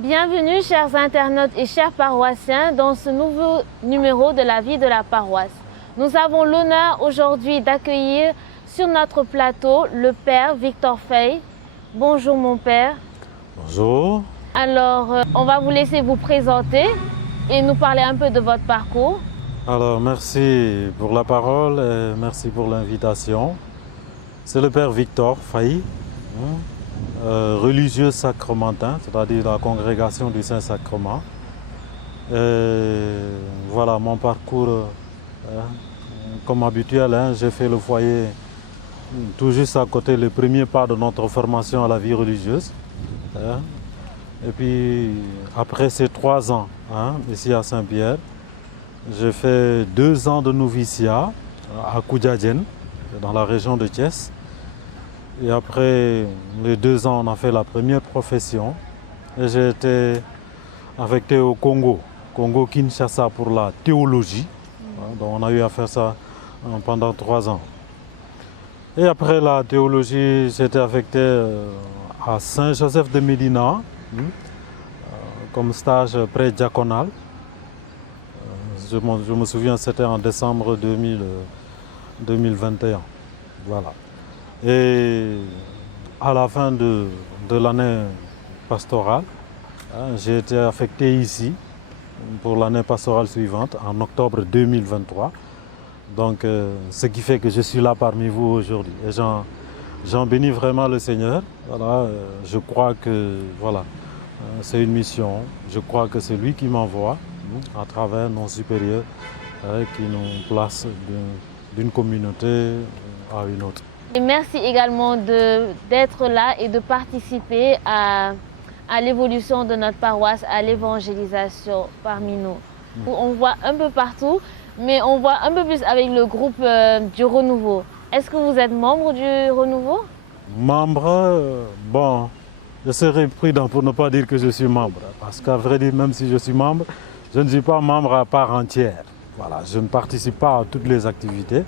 Bienvenue chers internautes et chers paroissiens dans ce nouveau numéro de la vie de la paroisse. Nous avons l'honneur aujourd'hui d'accueillir sur notre plateau le Père Victor Faye. Bonjour mon Père. Bonjour. Alors, on va vous laisser vous présenter et nous parler un peu de votre parcours. Alors, merci pour la parole et merci pour l'invitation. C'est le Père Victor Faye, religieux sacramentin, c'est-à-dire la congrégation du Saint-Sacrement. Voilà mon parcours, comme habituel, j'ai fait le foyer tout juste à côté, le premier pas de notre formation à la vie religieuse. Et puis, après ces 3 ans, ici à Saint-Pierre, j'ai fait 2 ans de noviciat à Koudjadjen, dans la région de Thiès. Et après les 2 ans, on a fait la première profession. Et j'ai été affecté au Congo-Kinshasa pour la théologie. Donc on a eu à faire ça pendant 3 ans. Et après la théologie, j'ai été affecté à Saint-Joseph de Médina, comme stage pré-diaconal. Je me souviens, c'était en décembre 2021. Voilà. Et à la fin de l'année pastorale, j'ai été affecté ici pour l'année pastorale suivante, en octobre 2023. Donc, ce qui fait que je suis là parmi vous aujourd'hui. Et j'en bénis vraiment le Seigneur. Voilà, je crois que voilà, c'est une mission. Je crois que c'est lui qui m'envoie à travers nos supérieurs qui nous place d'une communauté à une autre. Et merci également d'être là et de participer à l'évolution de notre paroisse, à l'évangélisation parmi nous. On voit un peu partout, mais on voit un peu plus avec le groupe du Renouveau. Est-ce que vous êtes membre du Renouveau? Membre, bon, je serai prudent pour ne pas dire que je suis membre. Parce qu'à vrai dire, même si je suis membre, je ne suis pas membre à part entière. Voilà, je ne participe pas à toutes les activités.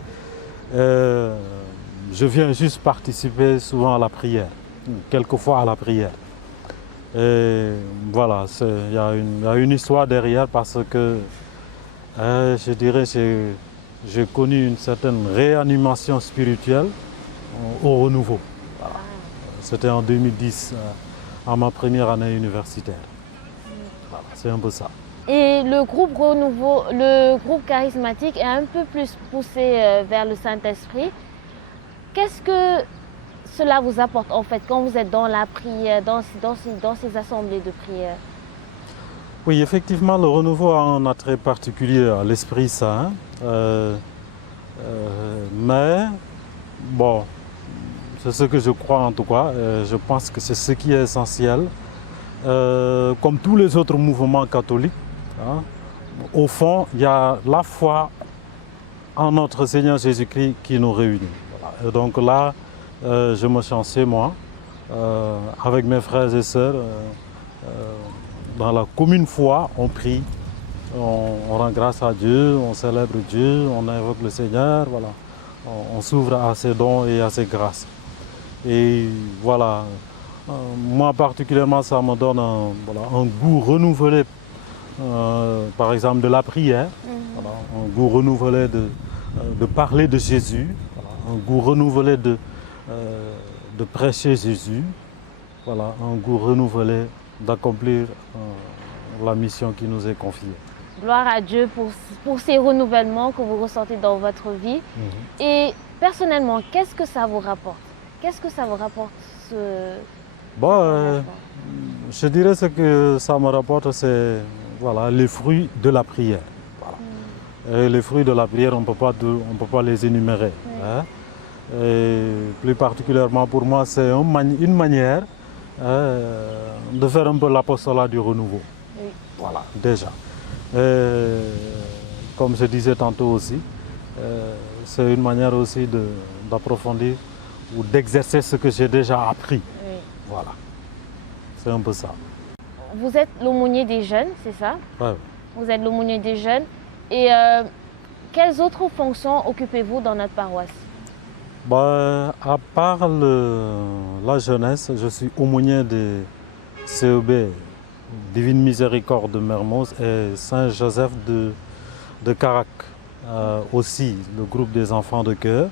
Je viens juste participer souvent à la prière, quelquefois à la prière. Et voilà, il y a une histoire derrière parce que je dirais que j'ai connu une certaine réanimation spirituelle au Renouveau. Voilà. C'était en 2010, à ma première année universitaire. Voilà, c'est un peu ça. Et le groupe Renouveau, le groupe charismatique est un peu plus poussé vers le Saint-Esprit. Qu'est-ce que cela vous apporte en fait quand vous êtes dans la prière, dans ces assemblées de prière? Oui, effectivement, le Renouveau a un attrait particulier à l'Esprit Saint. Mais, bon, c'est ce que je crois en tout cas. Je pense que c'est ce qui est essentiel. Comme tous les autres mouvements catholiques, au fond, il y a la foi en notre Seigneur Jésus-Christ qui nous réunit. Voilà. Et donc là, je me sens chez moi, avec mes frères et sœurs. Dans la commune foi, on prie, on rend grâce à Dieu, on célèbre Dieu, on invoque le Seigneur, voilà. On s'ouvre à ses dons et à ses grâces. Et voilà, moi particulièrement, ça me donne un goût renouvelé, par exemple de la prière, voilà, un goût renouvelé de parler de Jésus, voilà, un goût renouvelé de prêcher Jésus, voilà, un goût renouvelé d'accomplir la mission qui nous est confiée. Gloire à Dieu pour ces renouvellements que vous ressentez dans votre vie. Et personnellement, qu'est-ce que ça vous rapporte? Qu'est-ce que ça vous rapporte je dirais ce que ça me rapporte, c'est voilà, les fruits de la prière. Voilà. Et les fruits de la prière, on ne peut pas les énumérer. Et plus particulièrement pour moi, c'est une manière de faire un peu l'apostolat du renouveau. Oui. Voilà, déjà. Et, comme je disais tantôt aussi, c'est une manière aussi d'approfondir ou d'exercer ce que j'ai déjà appris. Oui. Voilà, c'est un peu ça. Vous êtes l'aumônier des jeunes, c'est ça? Oui. Vous êtes l'aumônier des jeunes. Et quelles autres fonctions occupez-vous dans notre paroisse? À part la jeunesse, je suis aumônier des CEB Divine Miséricorde de Mermoz et Saint-Joseph de Carac. Aussi le groupe des enfants de cœur.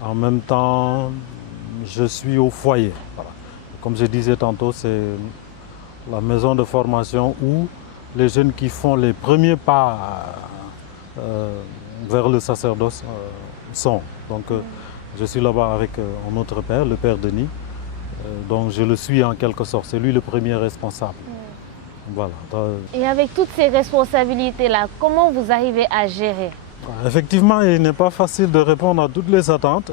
En même temps, je suis au foyer. Voilà. Comme je disais tantôt, c'est la maison de formation où les jeunes qui font les premiers pas vers le sacerdoce sont. Donc je suis là-bas avec un autre père, le père Denis. Donc je le suis en quelque sorte, c'est lui le premier responsable. Voilà. Et avec toutes ces responsabilités-là, comment vous arrivez à gérer? Effectivement, il n'est pas facile de répondre à toutes les attentes.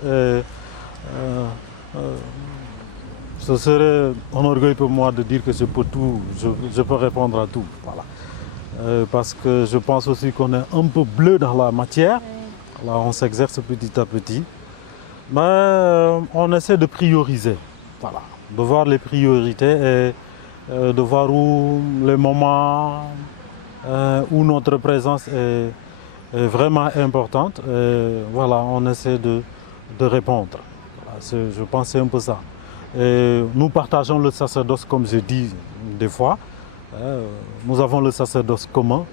Ce serait un orgueil pour moi de dire que je peux tout, je peux répondre à tout. Voilà. Parce que je pense aussi qu'on est un peu bleu dans la matière. Là, on s'exerce petit à petit. Mais on essaie de prioriser. Voilà. De voir les priorités et de voir où les moments où notre présence est vraiment importante. Et voilà, on essaie de répondre. Voilà, je pense que c'est un peu ça. Et nous partageons le sacerdoce, comme je dis des fois. Nous avons le sacerdoce commun.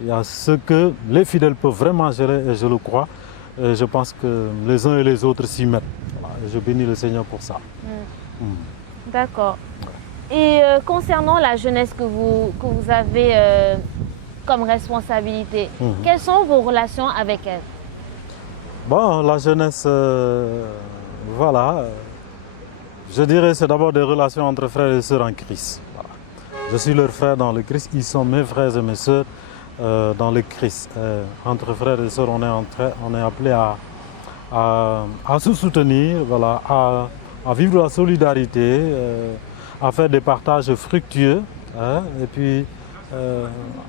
Il y a ce que les fidèles peuvent vraiment gérer, et je le crois. Et je pense que les uns et les autres s'y mettent. Voilà, et je bénis le Seigneur pour ça. D'accord. Et concernant la jeunesse que vous avez comme responsabilité, quelles sont vos relations avec elle? Bon, la jeunesse, voilà. Je dirais c'est d'abord des relations entre frères et sœurs en Christ. Voilà. Je suis leur frère dans le Christ, ils sont mes frères et mes sœurs dans le Christ. Entre frères et sœurs, on est appelés à se soutenir, voilà, à vivre la solidarité, à faire des partages fructueux, hein, et puis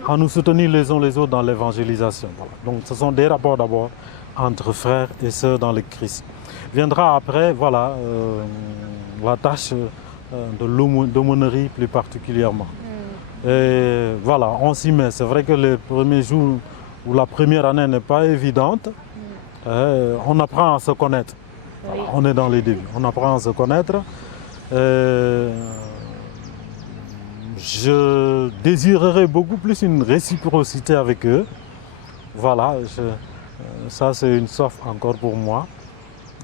à nous soutenir les uns les autres dans l'évangélisation. Voilà. Donc ce sont des rapports d'abord entre frères et sœurs dans le Christ. Viendra après, voilà, la tâche de l'aumônerie plus particulièrement. Et voilà, on s'y met. C'est vrai que les premiers jours ou la première année n'est pas évidente. On apprend à se connaître. Oui. Voilà, on est dans les débuts. On apprend à se connaître. Je désirerais beaucoup plus une réciprocité avec eux. Voilà, ça c'est une soif encore pour moi.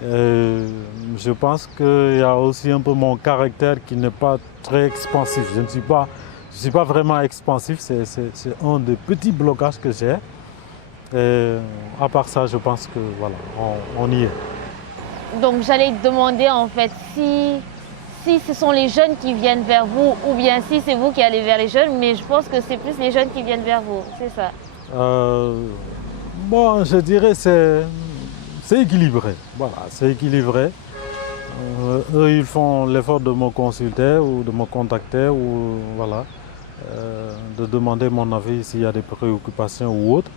Je pense qu'il y a aussi un peu mon caractère qui n'est pas très expansif. Je ne suis pas vraiment expansif, c'est un des petits blocages que j'ai. À part ça, je pense que voilà, on y est. Donc j'allais te demander en fait si ce sont les jeunes qui viennent vers vous ou bien si c'est vous qui allez vers les jeunes, mais je pense que c'est plus les jeunes qui viennent vers vous, c'est ça? Bon, je dirais c'est équilibré. Voilà, c'est équilibré. Eux, ils font l'effort de me consulter ou de me contacter ou voilà, de demander mon avis s'il y a des préoccupations ou autres.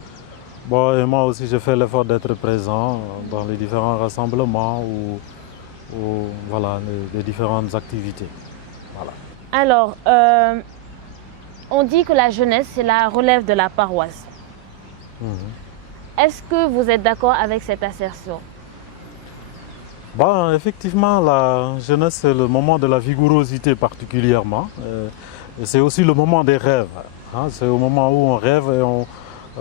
Bon, et moi aussi, je fais l'effort d'être présent dans les différents rassemblements ou voilà, les différentes activités. Voilà. Alors, on dit que la jeunesse, c'est la relève de la paroisse. Est-ce que vous êtes d'accord avec cette assertion? Bon, effectivement, la jeunesse, c'est le moment de la vigourosité particulièrement. C'est aussi le moment des rêves. Hein. C'est au moment où on rêve et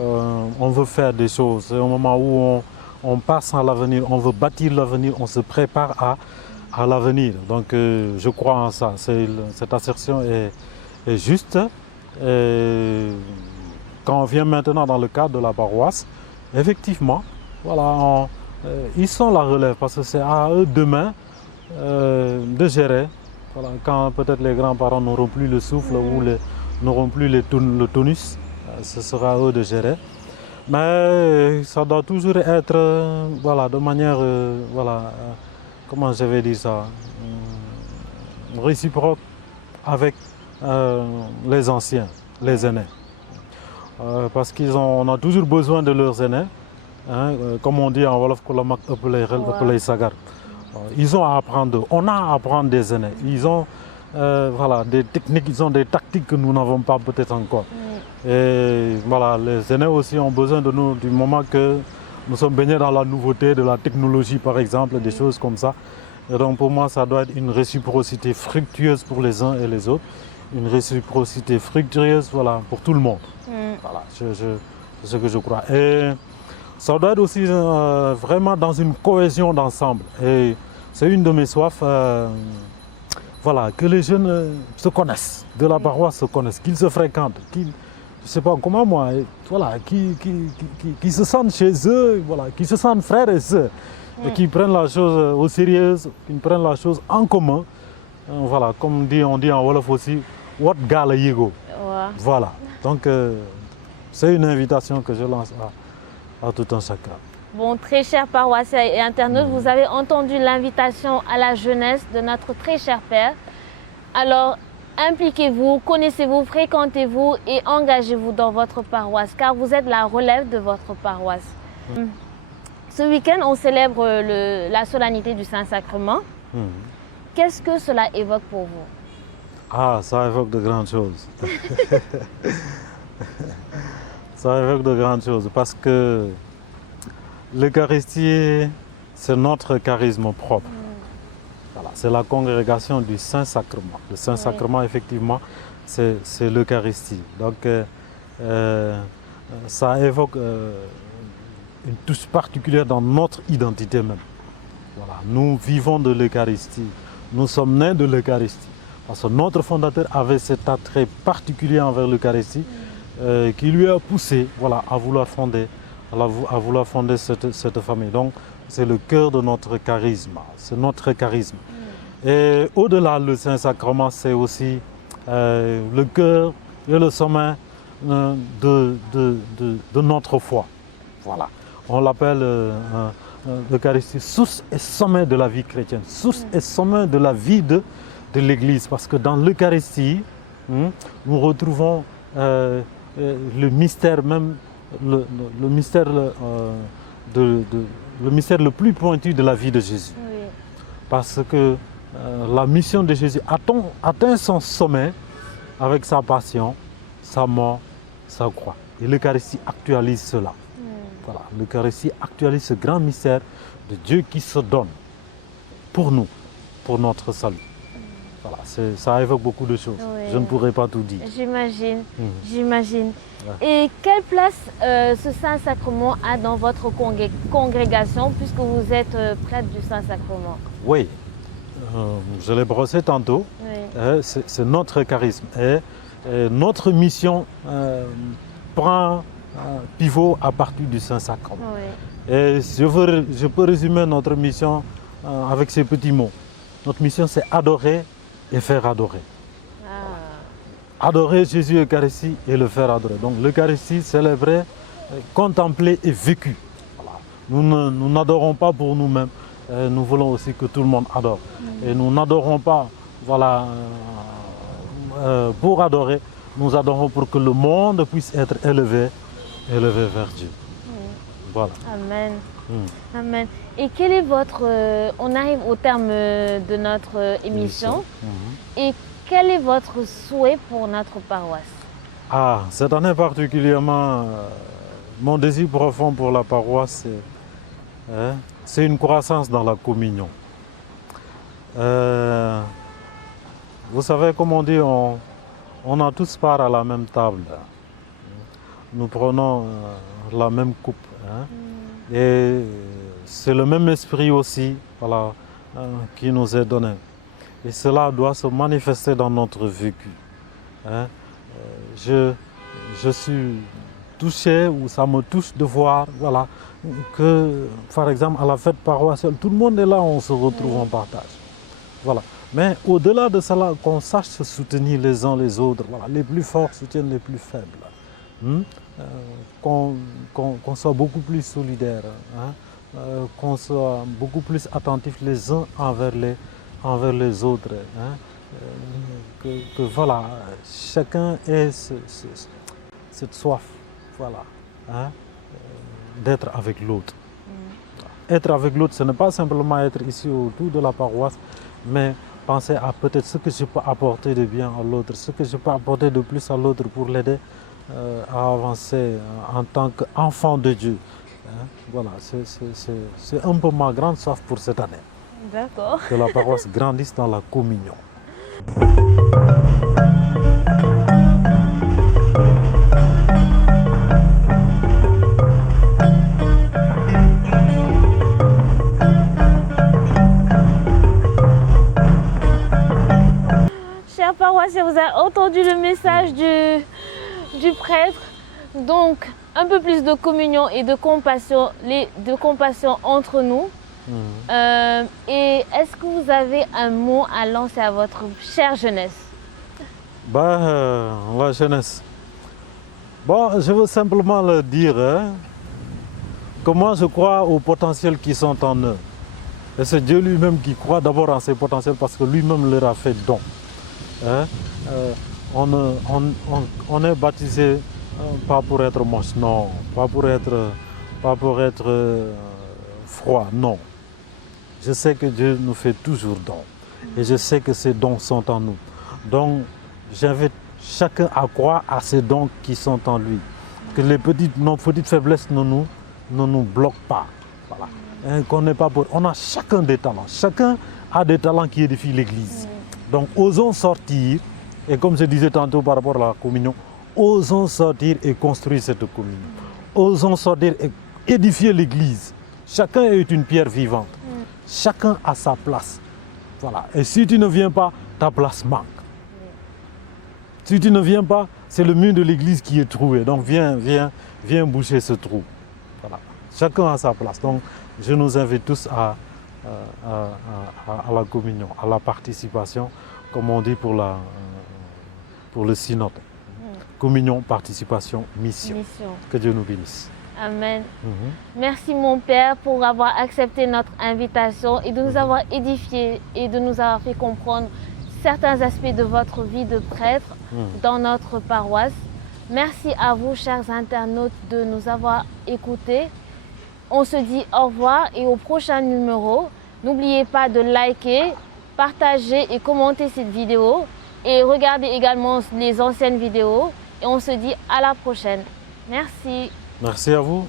on veut faire des choses. C'est au moment où on passe à l'avenir, on veut bâtir l'avenir, on se prépare à l'avenir. Donc je crois en ça. Cette assertion est juste. Et quand on vient maintenant dans le cadre de la paroisse, effectivement, voilà, ils sont la relève parce que c'est à eux demain de gérer. Voilà, quand peut-être les grands-parents n'auront plus le souffle ou n'auront plus le tonus, ce sera à eux de gérer. Mais ça doit toujours être voilà, de manière, voilà, comment je vais dire ça, réciproque avec les anciens, les aînés. Parce qu'on a toujours besoin de leurs aînés. Hein, comme on dit en Wolof, Sagar. Ils ont à apprendre, on a à apprendre des aînés. Ils ont voilà, des techniques, ils ont des tactiques que nous n'avons pas peut-être encore. Et voilà, les aînés aussi ont besoin de nous du moment que nous sommes baignés dans la nouveauté de la technologie par exemple, des choses comme ça. Et donc pour moi, ça doit être une réciprocité fructueuse pour les uns et les autres, une réciprocité fructueuse, voilà, pour tout le monde. Voilà, c'est ce que je crois. Et ça doit être aussi vraiment dans une cohésion d'ensemble. Et c'est une de mes soifs, voilà, que les jeunes se connaissent, de la paroisse se connaissent, qu'ils se fréquentent, qu'ils, je ne sais pas comment moi, voilà, qui se sentent chez eux, voilà, qui se sentent frères et sœurs, et qui prennent la chose au sérieux, qui prennent la chose en commun. Voilà, comme on dit en Wolof aussi, what gala yigo. Voilà, donc c'est une invitation que je lance à tout un chacun. Bon, très chers paroissiens et internautes, vous avez entendu l'invitation à la jeunesse de notre très cher Père. Alors, impliquez-vous, connaissez-vous, fréquentez-vous et engagez-vous dans votre paroisse, car vous êtes la relève de votre paroisse. Ce week-end, on célèbre la solennité du Saint-Sacrement. Qu'est-ce que cela évoque pour vous? Ah, ça évoque de grandes choses. Ça évoque de grandes choses parce que l'Eucharistie, c'est notre charisme propre. Voilà, c'est la congrégation du Saint-Sacrement. Le Saint-Sacrement, effectivement, c'est l'Eucharistie. Donc, ça évoque une touche particulière dans notre identité même. Voilà, nous vivons de l'Eucharistie. Nous sommes nés de l'Eucharistie. Parce que notre fondateur avait cet attrait particulier envers l'Eucharistie qui lui a poussé, voilà, à vouloir fonder cette famille. Donc, c'est le cœur de notre charisme. C'est notre charisme. Et au-delà, le Saint-Sacrement, c'est aussi le cœur et le sommet de notre foi. Voilà. On l'appelle l'Eucharistie source et sommet de la vie chrétienne, source et sommet de la vie de l'Église. Parce que dans l'Eucharistie, nous retrouvons le mystère même, le mystère le plus pointu de la vie de Jésus. Parce que la mission de Jésus atteint son sommet avec sa passion, sa mort, sa croix. Et l'Eucharistie actualise cela. Voilà, l'Eucharistie actualise ce grand mystère de Dieu qui se donne pour nous, pour notre salut. Voilà, ça évoque beaucoup de choses. Je ne pourrais pas tout dire. J'imagine, j'imagine. Et quelle place ce Saint-Sacrement a dans votre congrégation puisque vous êtes prêtre du Saint-Sacrement? Oui, je l'ai brossé tantôt. C'est notre charisme. Et notre mission prend pivot à partir du Saint-Sacrement. Et je peux résumer notre mission avec ces petits mots. Notre mission, c'est adorer et faire adorer. Adorer Jésus Eucharistie et le faire adorer. Donc l'Eucharistie, célébrer, contempler et vécu. Voilà. Nous n'adorons pas pour nous-mêmes. Nous voulons aussi que tout le monde adore. Et nous n'adorons pas, voilà, pour adorer. Nous adorons pour que le monde puisse être élevé vers Dieu. Voilà. Amen. Amen. Et quel est votre... on arrive au terme de notre émission. Et quel est votre souhait pour notre paroisse? Ah, cette année particulièrement, mon désir profond pour la paroisse, c'est une croissance dans la communion. Vous savez, comme on dit, on a tous part à la même table. Nous prenons la même coupe. Et c'est le même esprit aussi, voilà, qui nous est donné. Et cela doit se manifester dans notre vécu. Je suis touché, ou ça me touche de voir, voilà, que par exemple à la fête paroissiale, tout le monde est là, on se retrouve en partage. Voilà. Mais au-delà de cela, qu'on sache se soutenir les uns les autres. Voilà. Les plus forts soutiennent les plus faibles. Qu'on soit beaucoup plus solidaires, qu'on soit beaucoup plus attentifs les uns envers les autres. Que voilà, chacun ait cette soif, voilà, d'être avec l'autre. Être avec l'autre, ce n'est pas simplement être ici autour de la paroisse, mais penser à peut-être ce que je peux apporter de bien à l'autre, ce que je peux apporter de plus à l'autre pour l'aider à avancer en tant qu'enfant de Dieu. Voilà, c'est un peu ma grande soif pour cette année. D'accord. Que la paroisse grandisse dans la communion. Chers paroissiens, vous avez entendu le message du prêtre. Donc, un peu plus de communion et de compassion entre nous. Et est-ce que vous avez un mot à lancer à votre chère jeunesse? La jeunesse. Bon, je veux simplement leur dire que moi je crois aux potentiels qui sont en eux. Et c'est Dieu lui-même qui croit d'abord en ces potentiels parce que lui-même leur a fait don. On est baptisé pas pour être moche, non. Pas pour être froid, non. Je sais que Dieu nous fait toujours don. Et je sais que ces dons sont en nous. Donc, j'invite chacun à croire à ces dons qui sont en lui. Que nos petites faiblesses ne nous bloquent pas. Voilà. Qu'on n'est pas pour... On a chacun des talents. Chacun a des talents qui édifient l'Église. Donc, osons sortir. Et comme je disais tantôt par rapport à la communion, osons sortir et construire cette communion. Osons sortir et édifier l'Église. Chacun est une pierre vivante. Chacun a sa place. Voilà. Et si tu ne viens pas, ta place manque. Si tu ne viens pas, c'est le mur de l'église qui est troué. Donc viens boucher ce trou. Voilà. Chacun a sa place. Donc je nous invite tous à la communion, à la participation, comme on dit pour le synode. Communion, participation, mission. Que Dieu nous bénisse. Amen. Merci mon Père pour avoir accepté notre invitation et de nous avoir édifiés et de nous avoir fait comprendre certains aspects de votre vie de prêtre dans notre paroisse. Merci à vous, chers internautes, de nous avoir écoutés. On se dit au revoir et au prochain numéro. N'oubliez pas de liker, partager et commenter cette vidéo et regardez également les anciennes vidéos. Et on se dit à la prochaine. Merci. Merci à vous.